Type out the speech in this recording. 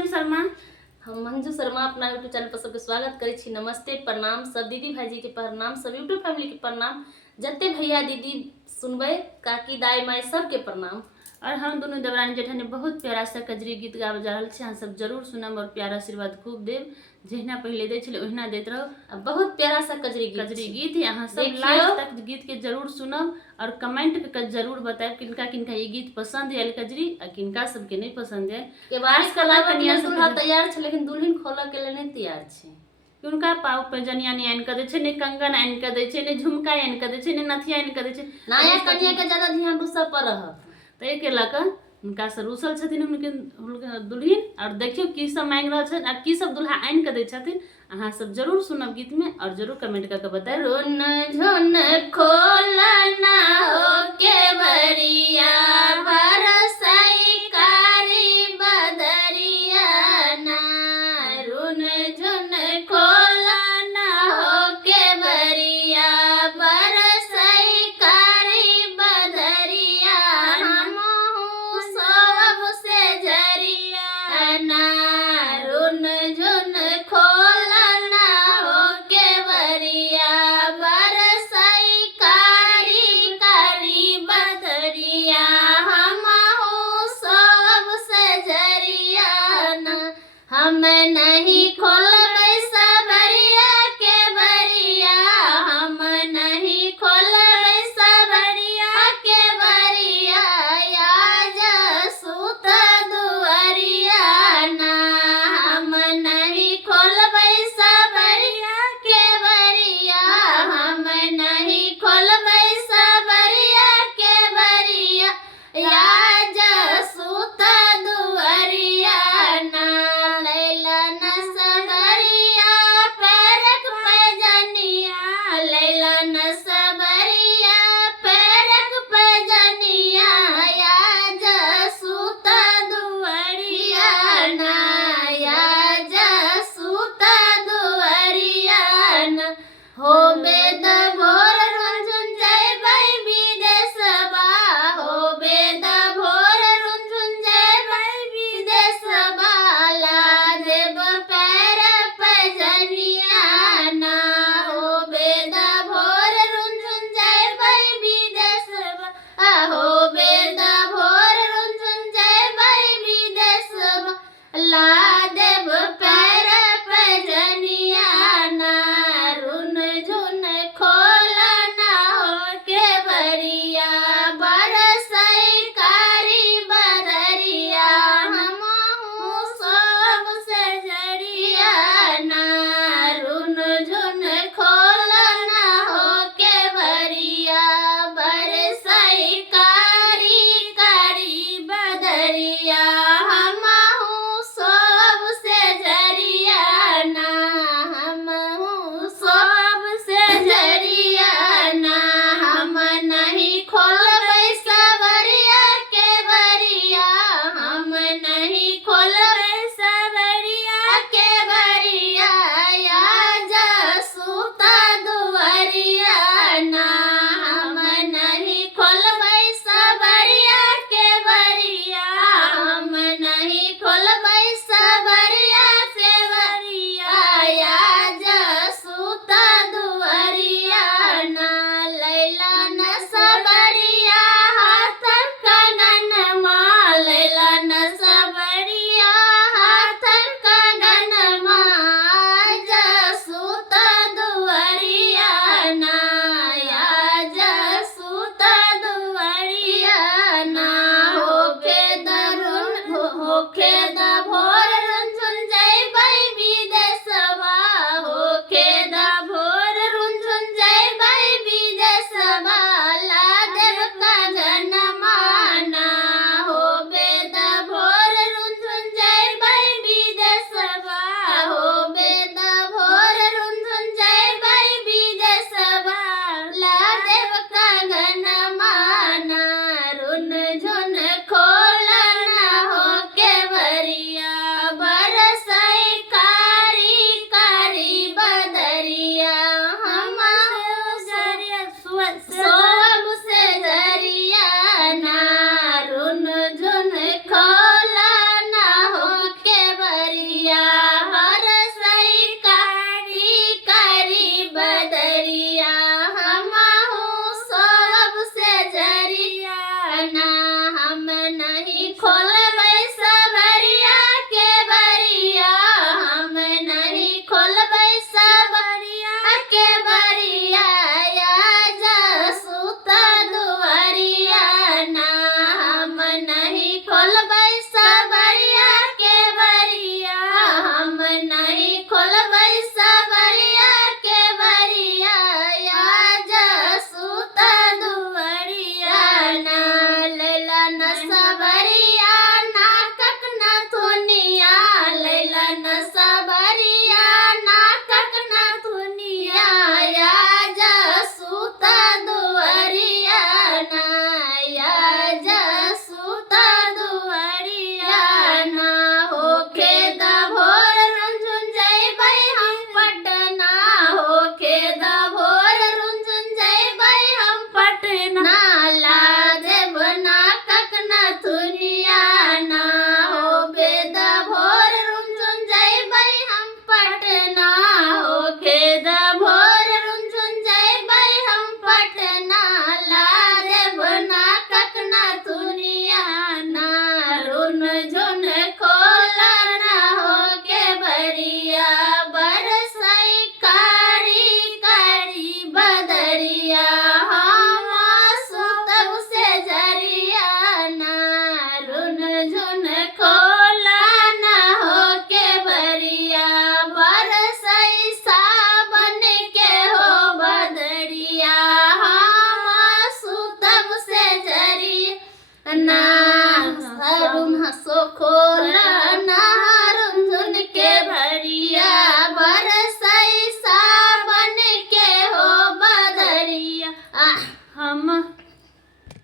किरण शर्मा। हम मंजू शर्मा अपना YouTube channel पर सबके स्वागत करे छी। नमस्ते, प्रणाम सब दीदी भाईजी के प्रणाम, सब यूट्यूब फैमिली के प्रणाम, जते भैया दीदी सुनबे काकी दाई माई सबके प्रणाम। और हम दोनों देवरानी जेठानी बहुत प्यारा सा कजरी गीत गावे जा रहल छी, अहाँ सब जरूर सुनम और प्यार आशीर्वाद खूब देव। जहिना पहले दे छले ओहिना देत रहो। बहुत प्यारा सा कजरी गीत है, अहाँ सब लास्ट तक गीत के जरूर सुनम और कमेंट के जरूर बताएब किनका किनका ये गीत पसंद आयल कजरी और किनका सबके नहीं पसंद है। के बारिश कला कन्या दुल्हा तैयार छे, लेकिन दुल्हन खोला के लिए नहीं तैयार छे। उनका पाव पैजनिया नहीं आन कर दे छे, ने कंगन आन कर दे छे, ने झुमका आन कर दे छे, ने नथिया आन कर दे छे। नया कन्या के ज्यादा ध्यान दूसरा पर रहत तो एक लक उनका से रूसल छथिन उनके दुल्हन। और देखियो की सब मांग रहल छन और की सब दुल्हा आन कर दे छथिन। अहाँ सब जरूर सुनब गीत में और जरूर कमेंट करके बताएं। रुन झुन खोला ना हो के बरिया बरसाई कारी बदरिया ना, रुन झुन खोला ना हो के बरिया बरसाई कारी बदरिया, हमहू सोवब से जरिया ना, रुन झुन खोला ना हो के बरिया बरसाई कारी कारी बदरिया, हमहू सो खोला